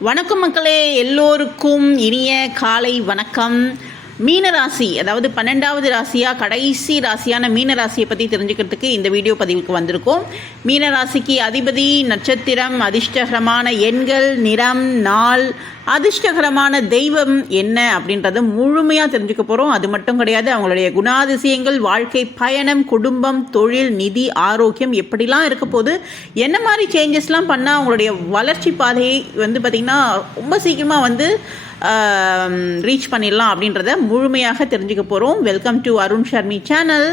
வணக்கம் மக்களே எல்லோருக்கும் இனிய காலை வணக்கம். மீனராசி அதாவது பன்னெண்டாவது ராசியாக கடைசி ராசியான மீனராசியை பற்றி தெரிஞ்சுக்கிறதுக்கு இந்த வீடியோ பதிவுக்கு வந்திருக்கோம். மீனராசிக்கு அதிபதி நட்சத்திரம் அதிர்ஷ்டகரமான எண்கள் நிறம் நாள் அதிர்ஷ்டகரமான தெய்வம் என்ன அப்படின்றத முழுமையாக தெரிஞ்சுக்க போகிறோம் அது மட்டும் கிடையாது அவங்களுடைய குணாதிசயங்கள் வாழ்க்கை பயணம் குடும்பம் தொழில் நிதி ஆரோக்கியம் எப்படிலாம் இருக்க போது என்ன மாதிரி சேஞ்சஸ்லாம் பண்ணால் அவங்களுடைய வளர்ச்சி பாதையை வந்து பார்த்திங்கன்னா ரொம்ப சீக்கிரமாக வந்து ரீச் பண்ணிடலாம் அப்படின்றத முழுமையாக தெரிஞ்சுக்க போகிறோம் welcome to Arun Sharmi channel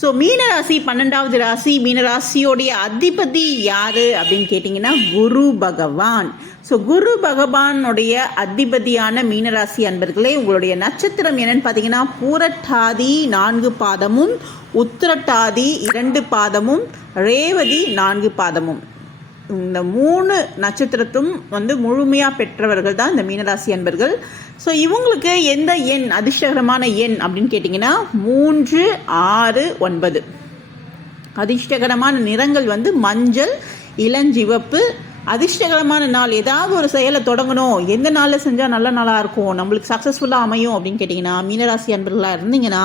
so மீனராசி பன்னெண்டாவது ராசி மீனராசியோடைய அதிபதி யார் அப்படின்னு கேட்டிங்கன்னா குரு பகவான். ஸோ குரு பகவானுடைய அதிபதியான மீனராசி அன்பர்களே உங்களுடைய நட்சத்திரம் என்னன்னு பார்த்தீங்கன்னா பூரட்டாதி நான்கு பாதமும் உத்திரட்டாதி இரண்டு பாதமும் ரேவதி நான்கு பாதமும். இந்த மூணு நட்சத்திரத்தும் வந்து முழுமையாக பெற்றவர்கள் தான் இந்த மீனராசி அன்பர்கள். ஸோ இவங்களுக்கு எந்த எண் அதிர்ஷ்டகரமான எண் அப்படின்னு கேட்டிங்கன்னா மூன்று ஆறு ஒன்பது. அதிர்ஷ்டகரமான நிறங்கள் வந்து மஞ்சள் இளஞ்சிவப்பு. அதிர்ஷ்டகரமான நாள் ஏதாவது ஒரு செயலை தொடங்கணும். எந்த நாளில் செஞ்சால் நல்ல நாளாக இருக்கும்? நம்மளுக்கு சக்ஸஸ்ஃபுல்லாக அமையும் அப்படின்னு கேட்டிங்கன்னா மீனராசி அன்பர்களாக இருந்தீங்கன்னா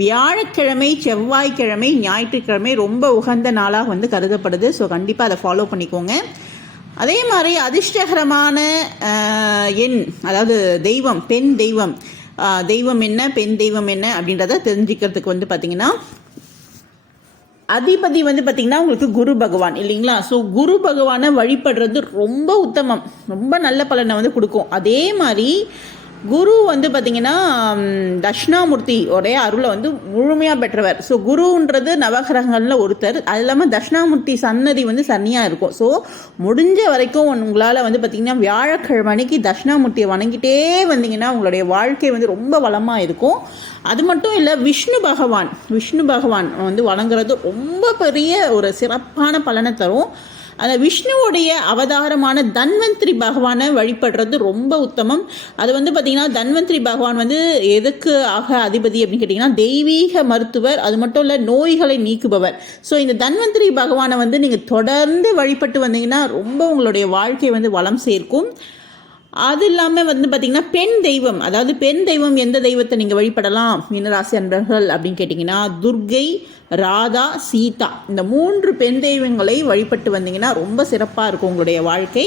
வியாழக்கிழமை செவ்வாய்க்கிழமை ஞாயிற்றுக்கிழமை ரொம்ப உகந்த நாளாக வந்து கருதப்படுது. ஸோ கண்டிப்பாக அதை ஃபாலோ பண்ணிக்கோங்க. அதே மாதிரி அதிர்ஷ்டகரமான எண் அதாவது தெய்வம் பெண் தெய்வம். தெய்வம் என்ன பெண் தெய்வம் என்ன அப்படின்றத தெரிஞ்சுக்கிறதுக்கு வந்து பார்த்திங்கன்னா அதிபதி வந்து பார்த்திங்கன்னா உங்களுக்கு குரு பகவான் இல்லைங்களா? ஸோ குரு பகவானை வழிபடுறது ரொம்ப உத்தமம். ரொம்ப நல்ல பலனை வந்து கொடுக்கும். அதே மாதிரி குரு வந்து பார்த்திங்கன்னா தட்சிணாமூர்த்தி உடைய அருளை வந்து முழுமையாக பெற்றவர். ஸோ குருன்றது நவகிரகங்களில் ஒருத்தர். அது இல்லாமல் தட்சிணாமூர்த்தி சன்னதி வந்து சன்னியாக இருக்கும். ஸோ முடிஞ்ச வரைக்கும் உங்களால் வந்து பார்த்திங்கன்னா வியாழக்கிழமை அன்னைக்கு தட்சிணாமூர்த்தியை வணங்கிட்டே வந்தீங்கன்னா உங்களுடைய வாழ்க்கை வந்து ரொம்ப வளமாக இருக்கும். அது மட்டும் இல்லை விஷ்ணு பகவான் விஷ்ணு பகவான் வந்து வணங்குறது ரொம்ப பெரிய ஒரு சிறப்பான பலனை தரும். அந்த விஷ்ணுவுடைய அவதாரமான தன்வந்திரி பகவானை வழிபடுறது ரொம்ப உத்தமம். அது வந்து பார்த்திங்கன்னா தன்வந்திரி பகவான் வந்து எதுக்கு ஆக அதிபதி அப்படின்னு கேட்டிங்கன்னா தெய்வீக மருத்துவர் அது மட்டும் இல்லை நோய்களை நீக்குபவர். ஸோ இந்த தன்வந்திரி பகவானை வந்து நீங்கள் தொடர்ந்து வழிபட்டு வந்தீங்கன்னா ரொம்ப உங்களுடைய வாழ்க்கை வந்து வளம் சேர்க்கும். அது இல்லாமல் வந்து பார்த்திங்கன்னா பெண் தெய்வம் அதாவது பெண் தெய்வம் எந்த தெய்வத்தை நீங்கள் வழிபடலாம்? மீனராசி அன்பர்கள் அப்படின்னு கேட்டிங்கன்னா துர்கை ராதா சீதா. இந்த மூன்று பெண் தெய்வங்களை வழிபட்டு வந்தீங்கன்னா ரொம்ப சிறப்பாக இருக்கும் உங்களுடைய வாழ்க்கை.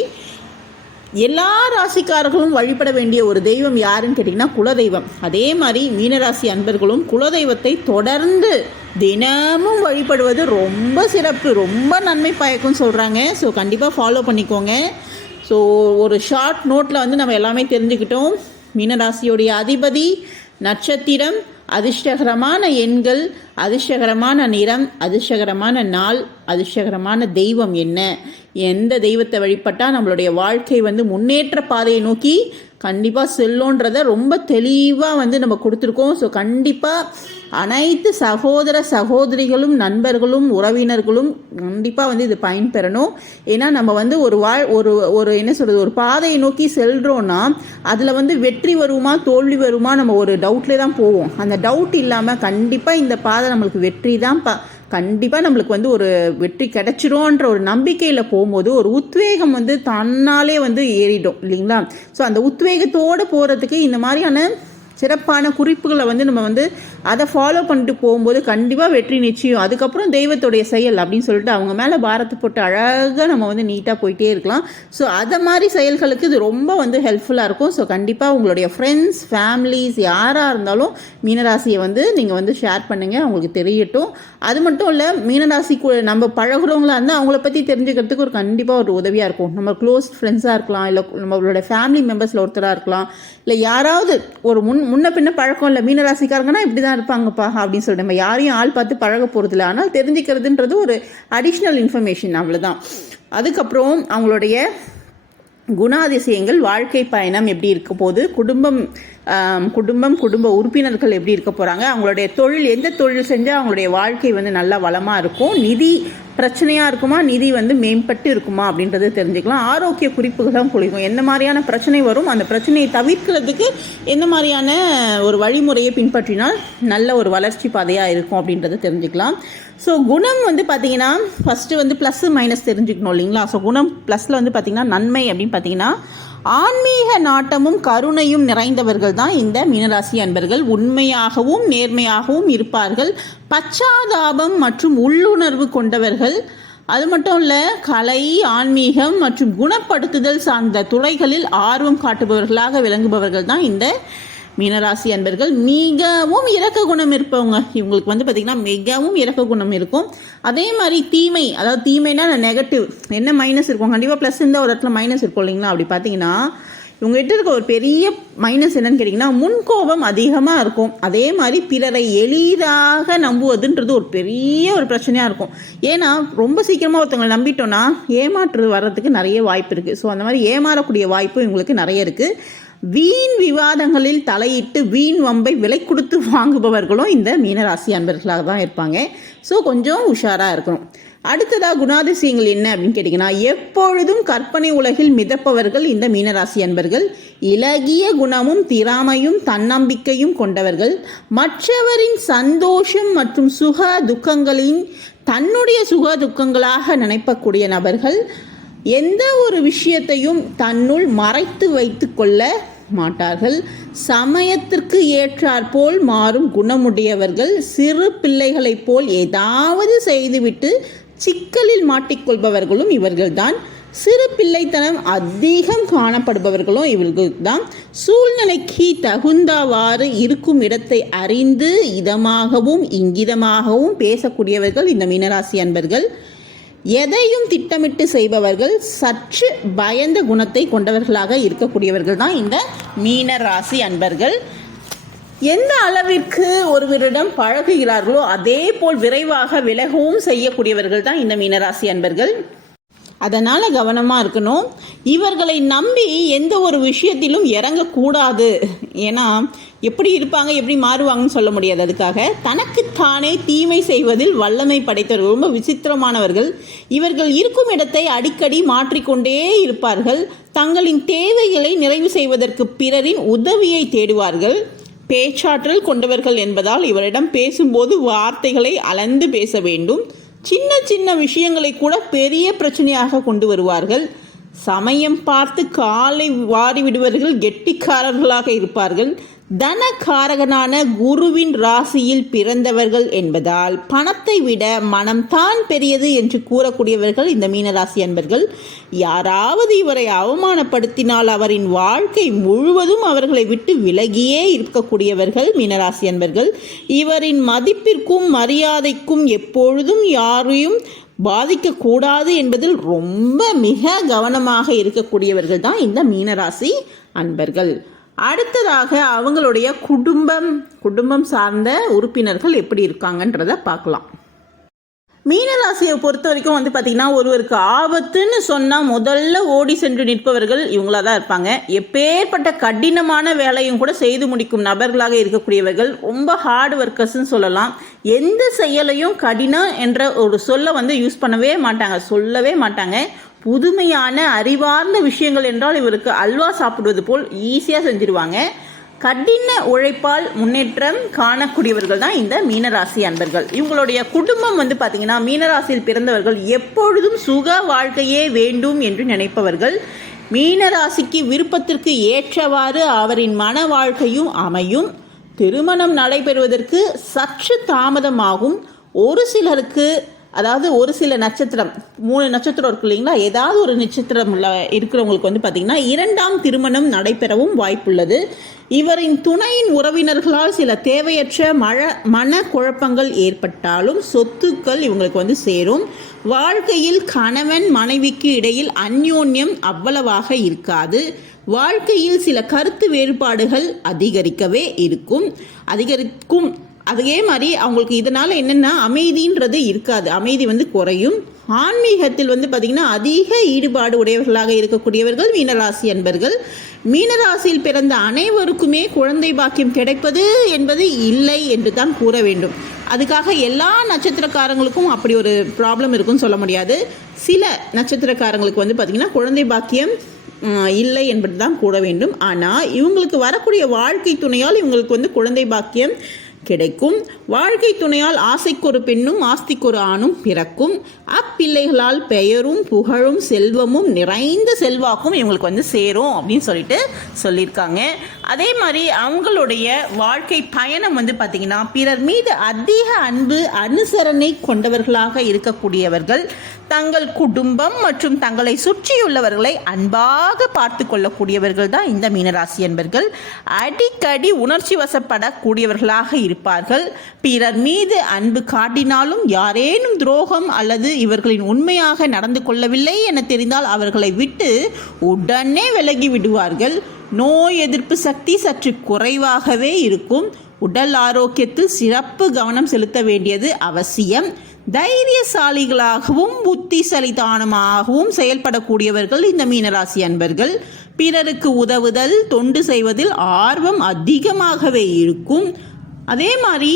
எல்லா ராசிக்காரர்களும் வழிபட வேண்டிய ஒரு தெய்வம் யாருன்னு கேட்டிங்கன்னா குலதெய்வம். அதே மாதிரி மீனராசி அன்பர்களும் குலதெய்வத்தை தொடர்ந்து தினமும் வழிபடுவது ரொம்ப சிறப்பு ரொம்ப நன்மை பயக்கும்னு சொல்கிறாங்க ஸோ கண்டிப்பாக ஃபாலோ பண்ணிக்கோங்க. ஸோ ஒரு ஷார்ட் நோட்டில் வந்து நம்ம எல்லாமே தெரிஞ்சுக்கிட்டோம். மீனராசியுடைய அதிபதி நட்சத்திரம் அதிர்ஷ்டகரமான எண்கள் அதிர்ஷ்டகரமான நிறம் அதிர்ஷ்டகரமான நாள் அதிர்ஷ்டகரமான தெய்வம் என்ன? எந்த தெய்வத்தை வழிபட்டால் நம்மளுடைய வாழ்க்கை வந்து முன்னேற்ற பாதையை நோக்கி கண்டிப்பாக செல்லுன்றத ரொம்ப தெளிவாக வந்து நம்ம கொடுத்துருக்கோம். ஸோ கண்டிப்பாக அனைத்து சகோதர சகோதரிகளும் நண்பர்களும் உறவினர்களும் கண்டிப்பாக வந்து இது பயன்பெறணும். ஏன்னா நம்ம வந்து ஒரு வாழ் ஒரு ஒரு என்ன சொல்கிறது ஒரு பாதையை நோக்கி செல்கிறோன்னா அதில் வந்து வெற்றி வருமா தோல்வி வருமா நம்ம ஒரு டவுட்லேயே தான் போவோம். அந்த டவுட் இல்லாமல் கண்டிப்பாக இந்த பாதை நம்மளுக்கு வெற்றி தான் ப கண்டிப்பாக நம்மளுக்கு வந்து ஒரு வெற்றி கிடைச்சிரும்ன்ற ஒரு நம்பிக்கையில் போகும்போது ஒரு உத்வேகம் வந்து தன்னாலே வந்து ஏறிடும் இல்லைங்களா? ஸோ அந்த உத்வேகத்தோடு போகிறதுக்கு இந்த மாதிரியான சிறப்பான குறிப்புகளை வந்து நம்ம வந்து அதை ஃபாலோ பண்ணிட்டு போகும்போது கண்டிப்பாக வெற்றி நிச்சயம். அதுக்கப்புறம் தெய்வத்துடைய செயல் அப்படின்னு சொல்லிட்டு அவங்க மேலே பாரத்தை போட்டு அழகாக நம்ம வந்து நீட்டாக போயிட்டே இருக்கலாம். ஸோ அதை மாதிரி செயல்களுக்கு இது ரொம்ப வந்து ஹெல்ப்ஃபுல்லாக இருக்கும். ஸோ கண்டிப்பாக உங்களுடைய ஃப்ரெண்ட்ஸ் ஃபேமிலிஸ் யாராக இருந்தாலும் மீனராசியை வந்து நீங்கள் வந்து ஷேர் பண்ணுங்கள் அவங்களுக்கு தெரியட்டும். அது மட்டும் இல்லை மீனராசி நம்ம பழகுறவங்களா இருந்தால் அவங்கள பற்றி தெரிஞ்சுக்கிறதுக்கு ஒரு கண்டிப்பாக ஒரு உதவியாக இருக்கும். நம்ம க்ளோஸ் ஃப்ரெண்ட்ஸாக இருக்கலாம். இல்லை நம்மளோட ஃபேமிலி மெம்பர்ஸில் ஒருத்தராக இருக்கலாம். இல்லை யாராவது ஒரு முன் முன்ன பின்ன பழக்கம் இல்லை. மீனராசிக்காரங்கன்னா இப்படி தான் இருப்பாங்கப்பா அப்படின்னு சொல்லிட்டு நம்ம யாரையும் ஆள் பார்த்து பழக போகிறதில்ல ஆனால் தெரிஞ்சுக்கிறதுன்றது ஒரு அடிஷ்னல் இன்ஃபர்மேஷன் அவ்வளோதான் அதுக்கப்புறம் அவங்களுடைய குணாதிசயங்கள் வாழ்க்கை பயணம் எப்படி இருக்க போது குடும்பம் குடும்பம் குடும்ப உறுப்பினர்கள் எப்படி இருக்க போகிறாங்க அவங்களுடைய தொழில் எந்த தொழில் செஞ்சால் அவங்களுடைய வாழ்க்கை வந்து நல்லா வளமாக இருக்கும் நிதி பிரச்சனையாக இருக்குமா நிதி வந்து மேம்பட்டு இருக்குமா அப்படின்றது தெரிஞ்சுக்கலாம். ஆரோக்கிய குறிப்புகளும் குளிக்கும் எந்த மாதிரியான பிரச்சனை வரும் அந்த பிரச்சனையை தவிர்க்கிறதுக்கு எந்த மாதிரியான ஒரு வழிமுறையை பின்பற்றினால் நல்ல ஒரு வளர்ச்சி பாதையாக இருக்கும் அப்படின்றத தெரிஞ்சுக்கலாம். ஸோ குணம் வந்து பார்த்தீங்கன்னா ஃபஸ்ட்டு வந்து ப்ளஸ்ஸு மைனஸ் தெரிஞ்சுக்கணும் இல்லைங்களா? ஸோ குணம் ப்ளஸில் வந்து பார்த்திங்கன்னா நன்மை அப்படின்னு பார்த்தீங்கன்னா ஆன்மீக நாட்டமும் கருணையும் நிறைந்தவர்கள் தான் இந்த மீனராசி அன்பர்கள். உண்மையாகவும் நேர்மையாகவும் இருப்பார்கள். பச்சாதாபம் மற்றும் உள்ளுணர்வு கொண்டவர்கள். அது மட்டும் இல்லை கலை ஆன்மீகம் மற்றும் குணப்படுத்துதல் சார்ந்த துறைகளில் ஆர்வம் காட்டுபவர்களாக விளங்குபவர்கள் தான் இந்த மீனராசி அன்பர்கள் மிகவும் இறக்க குணம் இருப்பவங்க. இவங்களுக்கு வந்து பார்த்திங்கன்னா மிகவும் இறக்க குணம் இருக்கும். அதே மாதிரி தீமை அதாவது தீமைனா நெகட்டிவ் என்ன மைனஸ் இருக்கும்? கண்டிப்பாக ப்ளஸ் இருந்தால் ஒரு இடத்துல மைனஸ் இருக்கும் இல்லைங்களா? அப்படி பார்த்தீங்கன்னா இவங்ககிட்ட இருக்க ஒரு பெரிய மைனஸ் என்னன்னு கேட்டிங்கன்னா முன்கோபம் அதிகமாக இருக்கும். அதே மாதிரி பிறரை எளிதாக நம்புவதுன்றது ஒரு பெரிய ஒரு பிரச்சனையாக இருக்கும். ஏன்னா ரொம்ப சீக்கிரமாக ஒருத்தவங்களை நம்பிட்டோன்னா ஏமாற்று வர்றதுக்கு நிறைய வாய்ப்பு இருக்குது ஸோ அந்த மாதிரி ஏமாறக்கூடிய வாய்ப்பு இவங்களுக்கு நிறைய இருக்குது வீண் விவாதங்களில் தலையிட்டு வீண் வம்பை விலை கொடுத்து வாங்குபவர்களும் இந்த மீனராசி அன்பர்களாக தான் இருப்பாங்க. ஸோ கொஞ்சம் உஷாராக இருக்கணும். அடுத்ததாக குணாதிசயங்கள் என்ன அப்படின்னு கேட்டிங்கன்னா எப்பொழுதும் கற்பனை உலகில் மிதப்பவர்கள் இந்த மீனராசி அன்பர்கள். இலகிய குணமும் திறாமையும் தன்னம்பிக்கையும் கொண்டவர்கள். மற்றவரின் சந்தோஷம் மற்றும் சுக துக்கங்களின் தன்னுடைய சுக துக்கங்களாக நினைப்பக்கூடிய நபர்கள். எந்த ஒரு விஷயத்தையும் தன்னுள் மறைத்து வைத்து கொள்ள மாட்டார்கள். சமயத்திற்கு ஏற்றாற்போல் மாறும் குணமுடையவர்கள் சிறு பிள்ளைகளைப் போல் ஏதாவது செய்துவிட்டு சிக்கலில் மாட்டிக்கொள்பவர்களும் இவர்கள்தான். சிறு பிள்ளைத்தனம் அதிகம் காணப்படுபவர்களும் இவர்கள் தான் சூழ்நிலைக்கு தகுந்தவாறு இருக்கும் இடத்தை அறிந்து இதமாகவும் இங்கிதமாகவும் பேசக்கூடியவர்கள் இந்த மீனராசி அன்பர்கள். எதையும் திட்டமிட்டு செய்பவர்கள் சற்று பயந்த குணத்தை கொண்டவர்களாக இருக்கக்கூடியவர்கள் தான் இந்த மீன ராசி அன்பர்கள். எந்த அளவிற்கு ஒருவரிடம் பழகுகிறார்களோ அதே போல் விரைவாக விலகவும் செய்யக்கூடியவர்கள் தான் இந்த மீனராசி அன்பர்கள். அதனால் கவனமாக இருக்கணும். இவர்களை நம்பி எந்த ஒரு விஷயத்திலும் இறங்கக்கூடாது. ஏன்னா எப்படி இருப்பாங்க எப்படி மாறுவாங்கன்னு சொல்ல முடியாது அதுக்காக. தனக்குத்தானே தீமை செய்வதில் வல்லமை படைத்தவர்கள் ரொம்ப விசித்திரமானவர்கள். இவர்கள் இருக்கும் இடத்தை அடிக்கடி மாற்றிக்கொண்டே இருப்பார்கள். தங்களின் தேவைகளை நிறைவு செய்வதற்கு பிறரின் உதவியை தேடுவார்கள். பேச்சாற்றல் கொண்டவர்கள் என்பதால் இவரிடம் பேசும்போது வார்த்தைகளை அளந்து பேச வேண்டும். சின்ன சின்ன விஷயங்களை கூட பெரிய பிரச்சனையாக கொண்டு வருவார்கள். சமயம் பார்த்து காலை வாரி விடுவர்கள் கெட்டிக்காரர்களாக இருப்பார்கள். தனகாரகனான குருவின் ராசியில் பிறந்தவர்கள் என்பதால் பணத்தை விட மனம்தான் பெரியது என்று கூறக்கூடியவர்கள் இந்த மீனராசி அன்பர்கள். யாராவது இவரை அவமானப்படுத்தினால் அவரின் வாழ்க்கை முழுவதும் அவர்களை விட்டு விலகியே இருக்கக்கூடியவர்கள் மீனராசி அன்பர்கள். இவரின் மதிப்பிற்கும் மரியாதைக்கும் எப்பொழுதும் யாரையும் பாதிக்கக்கூடாது என்பதில் ரொம்ப மிக கவனமாக இருக்கக்கூடியவர்கள் தான் இந்த மீனராசி அன்பர்கள். அடுத்ததாக அவங்களுடைய குடும்பம் குடும்பம் சார்ந்த உறுப்பினர்கள் எப்படி இருக்காங்கன்றத பார்க்கலாம். மீனராசியை பொறுத்த வரைக்கும் வந்து பார்த்திங்கன்னா ஒருவருக்கு ஆபத்துன்னு சொன்னால் முதல்ல ஓடி சென்று நிற்பவர்கள் இவங்களா தான் இருப்பாங்க. எப்பேற்பட்ட கடினமான வேலையும் கூட செய்து முடிக்கும் நபர்களாக இருக்கக்கூடியவர்கள் ரொம்ப ஹார்ட் ஒர்க்கர்ஸ்ன்னு சொல்லலாம். எந்த செயலையும் கடினம் என்ற ஒரு சொல்லை வந்து யூஸ் பண்ணவே மாட்டாங்க சொல்லவே மாட்டாங்க. புதுமையான அறிவார்ந்த விஷயங்கள் என்றால் இவருக்கு அல்வா சாப்பிடுவது போல் ஈஸியாக செஞ்சிருவாங்க. கடின உழைப்பால் முன்னேற்றம் காணக்கூடியவர்கள் தான் இந்த மீனராசி அன்பர்கள். இவங்களுடைய குடும்பம் வந்து பார்த்திங்கன்னா மீனராசியில் பிறந்தவர்கள் எப்பொழுதும் சுக வாழ்க்கையே வேண்டும் என்று நினைப்பவர்கள். மீனராசிக்கு விருப்பத்திற்கு ஏற்றவாறு அவரின் மன வாழ்க்கையும் அமையும். திருமணம் நடைபெறுவதற்கு சற்று தாமதமாகும். ஒரு சிலருக்கு அதாவது ஒரு சில நட்சத்திரம் மூணு நட்சத்திரம் இருக்கு இல்லைங்களா? ஏதாவது ஒரு நட்சத்திரம் இருக்கிறவங்களுக்கு வந்து பார்த்திங்கன்னா இரண்டாம் திருமணம் நடைபெறவும் வாய்ப்புள்ளது. இவரின் துணையின் உறவினர்களால் சில தேவையற்ற மழ மன குழப்பங்கள் ஏற்பட்டாலும் சொத்துக்கள் இவங்களுக்கு வந்து சேரும். வாழ்க்கையில் கணவன் மனைவிக்கு இடையில் அந்யோன்யம் அவ்வளவாக இருக்காது. வாழ்க்கையில் சில கருத்து வேறுபாடுகள் அதிகரிக்கவே இருக்கும். அதிகரிக்கும் அதே மாதிரி அவங்களுக்கு இதனால் என்னென்னா அமைதின்றது இருக்காது. அமைதி வந்து குறையும். ஆன்மீகத்தில் வந்து பார்த்திங்கன்னா அதிக ஈடுபாடு உடையவர்களாக இருக்கக்கூடியவர்கள் மீனராசி அன்பர்கள். மீனராசியில் பிறந்த அனைவருக்குமே குழந்தை பாக்கியம் கிடைப்பது என்பது இல்லை என்று தான் கூற வேண்டும். அதுக்காக எல்லா நட்சத்திரக்காரங்களுக்கும் அப்படி ஒரு ப்ராப்ளம் இருக்குன்னு சொல்ல முடியாது. சில நட்சத்திரக்காரங்களுக்கு வந்து பார்த்திங்கன்னா குழந்தை பாக்கியம் இல்லை என்பது தான் கூற வேண்டும். ஆனால் இவங்களுக்கு வரக்கூடிய வாழ்க்கை துணையால் இவங்களுக்கு வந்து குழந்தை பாக்கியம் கிடைக்கும். வாழ்க்கை துணையால் ஆசைக்கொரு பெண்ணும் ஆஸ்திக்கொரு ஆணும் பிறக்கும். அப்பிள்ளைகளால் பெயரும் புகழும் செல்வமும் நிறைந்த செல்வாக்கும் இவங்களுக்கு வந்து சேரும் அப்படின்னு சொல்லிட்டு சொல்லியிருக்காங்க. அதே மாதிரி அவங்களுடைய வாழ்க்கை பயணம் வந்து பார்த்திங்கன்னா பிறர் மீது அதிக அன்பு அனுசரணை கொண்டவர்களாக இருக்கக்கூடியவர்கள் தங்கள் குடும்பம் மற்றும் தங்களை சுற்றியுள்ளவர்களை அன்பாக பார்த்து கொள்ளக்கூடியவர்கள் தான் இந்த மீனராசி என்பர்கள் அடிக்கடி உணர்ச்சி வசப்படக்கூடியவர்களாக இருப்பார்கள் இருப்பார்கள் பிறர் மீது அன்பு காட்டினாலும் யாரேனும் துரோகம் அல்லது இவர்களின் உண்மையாக நடந்து கொள்ளவில்லை என தெரிந்தால் அவர்களை விட்டு உடனே விலகி விடுவார்கள். நோய் எதிர்ப்பு சக்தி சற்று குறைவாகவே இருக்கும். உடல் ஆரோக்கியத்தில் சிறப்பு கவனம் செலுத்த வேண்டியது அவசியம். தைரியசாலிகளாகவும் புத்திசலிதானமாகவும் செயல்படக்கூடியவர்கள் இந்த மீனராசி அன்பர்கள். பிறருக்கு உதவுதல் தொண்டு செய்வதில் ஆர்வம் அதிகமாகவே இருக்கும். அதே மாதிரி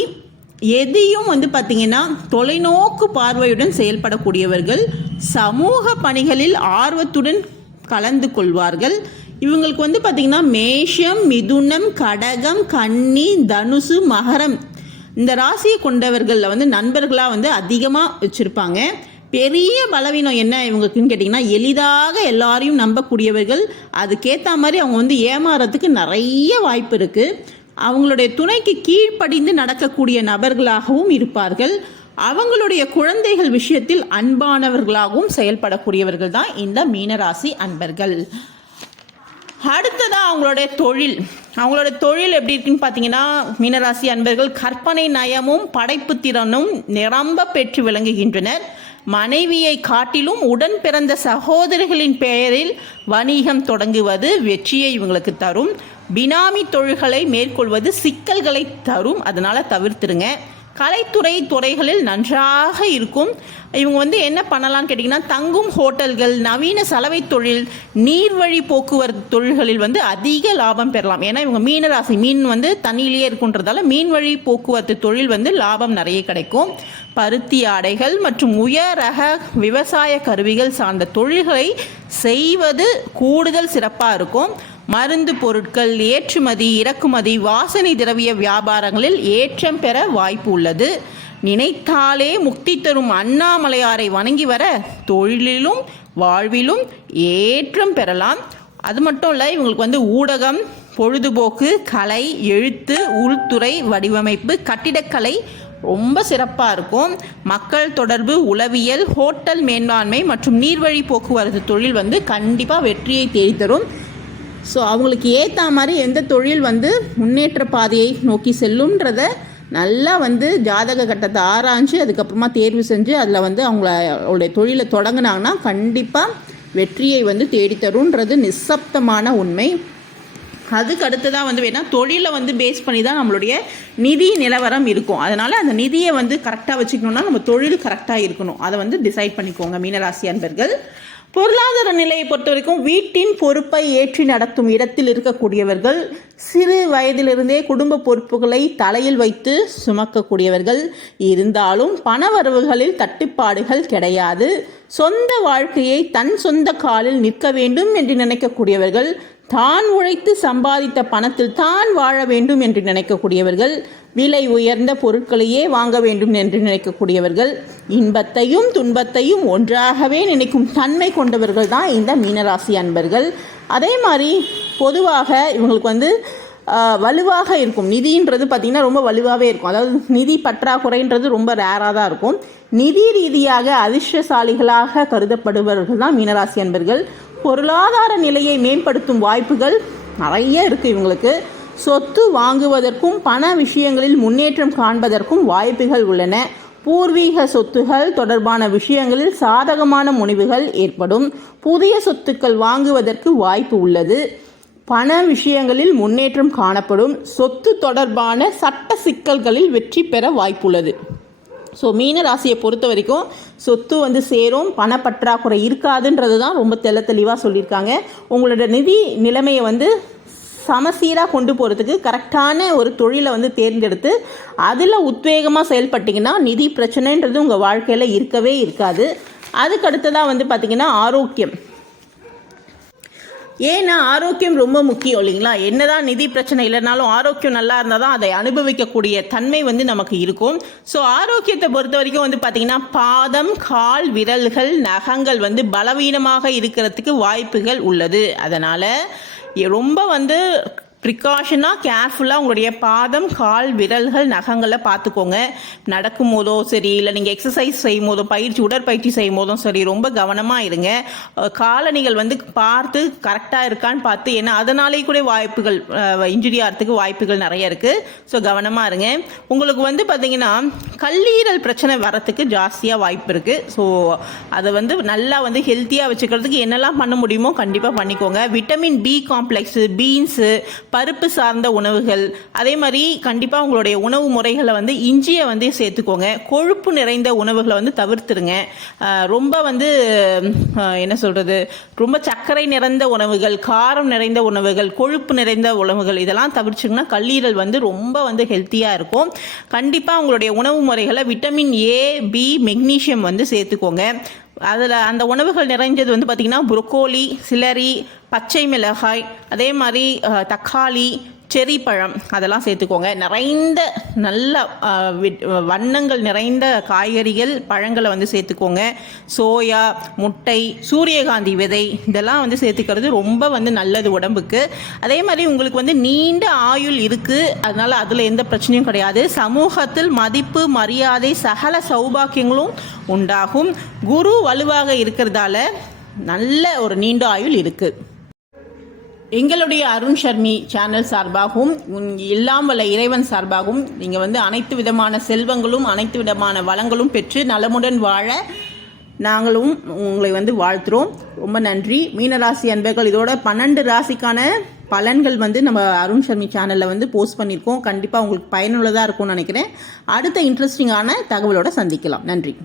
எதையும் வந்து பார்த்திங்கன்னா தொலைநோக்கு பார்வையுடன் செயல்படக்கூடியவர்கள் சமூக பணிகளில் ஆர்வத்துடன் கலந்து கொள்வார்கள். இவங்களுக்கு வந்து பார்த்திங்கன்னா மேஷம் மிதுனம் கடகம் கன்னி தனுசு மகரம் இந்த ராசியை கொண்டவர்களில் வந்து நண்பர்களாக வந்து அதிகமாக வச்சுருப்பாங்க. பெரிய பலவீனம் என்ன இவங்களுக்குன்னு கேட்டிங்கன்னா எளிதாக எல்லாரையும் நம்பக்கூடியவர்கள். அதுக்கேற்ற மாதிரி அவங்க வந்து ஏமாறதுக்கு நிறைய வாய்ப்பு இருக்குது அவங்களுடைய துணைக்கு கீழ்ப்படிந்து நடக்கக்கூடிய நபர்களாகவும் இருப்பார்கள். அவங்களுடைய குழந்தைகள் விஷயத்தில் அன்பானவர்களாகவும் செயல்படக்கூடியவர்கள் தான் இந்த மீனராசி அன்பர்கள். அடுத்ததாக அவங்களுடைய தொழில். அவங்களோட தொழில் எப்படி இருக்குன்னு பார்த்தீங்கன்னா மீனராசி அன்பர்கள் கற்பனை நயமும் படைப்பு திறனும் நிரம்ப பெற்று விளங்குகின்றனர். மனைவியை காட்டிலும் உடன் பிறந்த சகோதரிகளின் பெயரில் வணிகம் தொடங்குவது வெற்றியை இவங்களுக்கு தரும். பினாமி தொழில்களை மேற்கொள்வது சிக்கல்களை தரும். அதனால் தவிர்த்துருங்க. கலைத்துறை துறைகளில் நன்றாக இருக்கும். இவங்க வந்து என்ன பண்ணலாம்னு கேட்டிங்கன்னா தங்கும் ஹோட்டல்கள் நவீன சலவை தொழில் நீர்வழி போக்குவரத்து தொழில்களில் வந்து அதிக லாபம் பெறலாம். ஏன்னா இவங்க மீனராசி மீன் வந்து தண்ணியிலேயே இருக்குன்றதால மீன் வழி போக்குவரத்து தொழில் வந்து லாபம் நிறைய கிடைக்கும். பருத்தி ஆடைகள் மற்றும் உயர் ரக விவசாய கருவிகள் சார்ந்த தொழில்களை செய்வது கூடுதல் சிறப்பாக இருக்கும். மருந்து பொருட்கள் ஏற்றுமதி இறக்குமதி வாசனை திரவிய வியாபாரங்களில் ஏற்றம் பெற வாய்ப்பு உள்ளது. நினைத்தாலே முக்தி தரும் அண்ணாமலையாரை வணங்கி வர தொழிலிலும் வாழ்விலும் ஏற்றம் பெறலாம். அது மட்டும் இல்லை இவங்களுக்கு வந்து ஊடகம் பொழுதுபோக்கு கலை எழுத்து உள்துறை வடிவமைப்பு கட்டிடக்கலை ரொம்ப சிறப்பாக இருக்கும். மக்கள் தொடர்பு உளவியல் ஹோட்டல் மேலாண்மை மற்றும் நீர்வழி போக்குவரத்து தொழில் வந்து கண்டிப்பாக வெற்றியை தேடித்தரும். ஸோ அவங்களுக்கு ஏற்ற மாதிரி எந்த தொழில் வந்து முன்னேற்ற பாதையை நோக்கி செல்லும்ன்றத நல்லா வந்து ஜாதக கட்டத்தை ஆராய்ஞ்சு அதுக்கப்புறமா தேர்வு செஞ்சு அதில் வந்து அவங்களுடைய தொழிலை தொடங்கினாங்கன்னா கண்டிப்பாக வெற்றியை வந்து தேடித்தருன்றது நிசப்தமான உண்மை. அதுக்கு அடுத்ததாக வந்து வேணால் தொழிலை வந்து பேஸ் பண்ணி தான் நம்மளுடைய நிதி நிலவரம் இருக்கும். அதனால் அந்த நிதியை வந்து கரெக்டாக வச்சுக்கணுன்னா நம்ம தொழில் கரெக்டாக இருக்கணும். அதை வந்து டிசைட் பண்ணிக்கோங்க மீனராசி அன்பர்கள். பொருளாதார நிலையை பொறுத்த வரைக்கும் வீட்டின் பொறுப்பை ஏற்றி நடத்தும் இடத்தில் இருக்கக்கூடியவர்கள் சிறு வயதிலிருந்தே குடும்ப பொறுப்புகளை தலையில் வைத்து சுமக்கக்கூடியவர்கள் இருந்தாலும் பணவரவுகளில் தட்டுப்பாடுகள் கிடையாது. சொந்த வாழ்க்கையை தன் சொந்த காலில் நிற்க வேண்டும் என்று நினைக்கக்கூடியவர்கள் தான் உழைத்து சம்பாதித்த பணத்தில் தான் வாழ வேண்டும் என்று நினைக்கக்கூடியவர்கள் விலை உயர்ந்த பொருட்களையே வாங்க வேண்டும் என்று நினைக்கக்கூடியவர்கள் இன்பத்தையும் துன்பத்தையும் ஒன்றாகவே நினைக்கும் தன்மை கொண்டவர்கள் தான் இந்த மீனராசி அன்பர்கள். அதே மாதிரி பொதுவாக இவங்களுக்கு வந்து வலுவாக இருக்கும். நிதின்றது பார்த்திங்கன்னா ரொம்ப வலுவாகவே இருக்கும். அதாவது நிதி பற்றாக்குறைன்றது ரொம்ப ரேராக தான் இருக்கும். நிதி ரீதியாக அதிர்ஷ்டசாலிகளாக கருதப்படுபவர்கள் தான் மீனராசி அன்பர்கள். பொருளாதார நிலையை மேம்படுத்தும் வாய்ப்புகள் நிறைய இருக்குது இவங்களுக்கு. சொத்து வாங்குவதற்கும் பண விஷயங்களில் முன்னேற்றம் காண்பதற்கும் வாய்ப்புகள் உள்ளன. பூர்வீக சொத்துகள் தொடர்பான விஷயங்களில் சாதகமான முடிவுகள் ஏற்படும். புதிய சொத்துக்கள் வாங்குவதற்கு வாய்ப்பு உள்ளது. பண விஷயங்களில் முன்னேற்றம் காணப்படும். சொத்து தொடர்பான சட்ட சிக்கல்களில் வெற்றி பெற வாய்ப்புள்ளது. ஸோ மீன ராசியை பொறுத்த வரைக்கும் சொத்து வந்து சேரும் பணப்பற்றாக்குறை இருக்காதுன்றது தான் ரொம்ப தெள்ள தெளிவாக சொல்லியிருக்காங்க. உங்களோட நிதி நிலைமையை வந்து சமசீராக கொண்டு போகிறதுக்கு கரெக்டான ஒரு தொழிலை வந்து தேர்ந்தெடுத்து அதில் உத்வேகமாக செயல்பட்டிங்கன்னா நிதி பிரச்சனைன்றது உங்கள் வாழ்க்கையில் இருக்கவே இருக்காது. அதுக்கு அடுத்ததாக வந்து பார்த்திங்கன்னா ஆரோக்கியம். ஏன்னா ஆரோக்கியம் ரொம்ப முக்கியம் இல்லைங்களா? என்னதான் நிதி பிரச்சனை இல்லைனாலும் ஆரோக்கியம் நல்லா இருந்தால் தான் அதை அனுபவிக்கக்கூடிய தன்மை வந்து நமக்கு இருக்கும். ஸோ ஆரோக்கியத்தை பொறுத்த வரைக்கும் வந்து பார்த்தீங்கன்னா பாதம் கால் விரல்கள் நகங்கள் வந்து பலவீனமாக இருக்கிறதுக்கு வாய்ப்புகள் உள்ளது. அதனால் ரொம்ப வந்து ப்ரிகாஷனாக கேர்ஃபுல்லாக உங்களுடைய பாதம் கால் விரல்கள் நகங்களை பார்த்துக்கோங்க. நடக்கும் போதோ சரி இல்லை நீங்கள் எக்ஸசைஸ் செய்யும் போதும் பயிற்சி உடற்பயிற்சி செய்யும் போதும் சரி ரொம்ப கவனமாக இருங்க. காலணிகள் வந்து பார்த்து கரெக்டாக இருக்கான்னு பார்த்து ஏன்னா அதனாலே கூட வாய்ப்புகள் இன்ஜுரி ஆகிறதுக்கு வாய்ப்புகள் நிறைய இருக்குது ஸோ கவனமாக இருங்க. உங்களுக்கு வந்து பார்த்தீங்கன்னா கல்லீரல் பிரச்சனை வரத்துக்கு ஜாஸ்தியாக வாய்ப்பு இருக்குது ஸோ அதை வந்து நல்லா வந்து ஹெல்த்தியாக வச்சுக்கிறதுக்கு என்னெல்லாம் பண்ண முடியுமோ கண்டிப்பாக பண்ணிக்கோங்க. விட்டமின் பி காம்ப்ளெக்ஸு பீன்ஸு பருப்பு சார்ந்த உணவுகள் அதே மாதிரி கண்டிப்பாக உங்களுடைய உணவு முறைகளை வந்து இஞ்சியை வந்து சேர்த்துக்கோங்க. கொழுப்பு நிறைந்த உணவுகளை வந்து தவிர்த்துருங்க. ரொம்ப வந்து என்ன சொல்கிறது ரொம்ப சர்க்கரை நிறைந்த உணவுகள் காரம் நிறைந்த உணவுகள் கொழுப்பு நிறைந்த உணவுகள் இதெல்லாம் தவிர்த்துங்கன்னா கல்லீரல் வந்து ரொம்ப வந்து ஹெல்த்தியாக இருக்கும். கண்டிப்பாக உங்களுடைய உணவு முறைகளை விட்டமின் ஏ பி மெக்னீஷியம் வந்து சேர்த்துக்கோங்க. அதில் அந்த உணவுகள் நிறைஞ்சது வந்து பார்த்திங்கன்னா புரோக்கோலி சிலரி பச்சை மிளகாய் அதே மாதிரி தக்காளி செரி பழம் அதெல்லாம் சேர்த்துக்கோங்க. நிறைந்த நல்ல விட்- வண்ணங்கள் நிறைந்த காய்கறிகள் பழங்களை வந்து சேர்த்துக்கோங்க. சோயா முட்டை சூரியகாந்தி விதை இதெல்லாம் வந்து சேர்த்துக்கிறது ரொம்ப வந்து நல்லது உடம்புக்கு. அதே மாதிரி உங்களுக்கு வந்து நீண்ட ஆயுள் இருக்குது அதனால் அதில் எந்த பிரச்சனையும் கிடையாது. சமூகத்தில் மதிப்பு மரியாதை சகல சௌபாக்கியங்களும் உண்டாகும். குரு வலுவாக இருக்கிறதால நல்ல ஒரு நீண்ட ஆயுள் இருக்குது எங்களுடைய அருண் ஷர்மி சேனல் சார்பாகவும் உன் எல்லாம் வல்ல இறைவன் சார்பாகவும் நீங்கள் வந்து அனைத்து விதமான செல்வங்களும் அனைத்து விதமான வளங்களும் பெற்று நலமுடன் வாழ நாங்களும் உங்களை வந்து வாழ்த்துறோம். ரொம்ப நன்றி. மீனராசி அன்பர்கள் இதோட பன்னெண்டு ராசிக்கான பலன்கள் வந்து நம்ம அருண் ஷர்மி சேனலில் வந்து போஸ்ட் பண்ணியிருக்கோம். கண்டிப்பாக உங்களுக்கு பயனுள்ளதாக இருக்கும்னு நினைக்கிறேன். அடுத்த இன்ட்ரெஸ்டிங்கான தகவலோடு சந்திக்கலாம். நன்றி.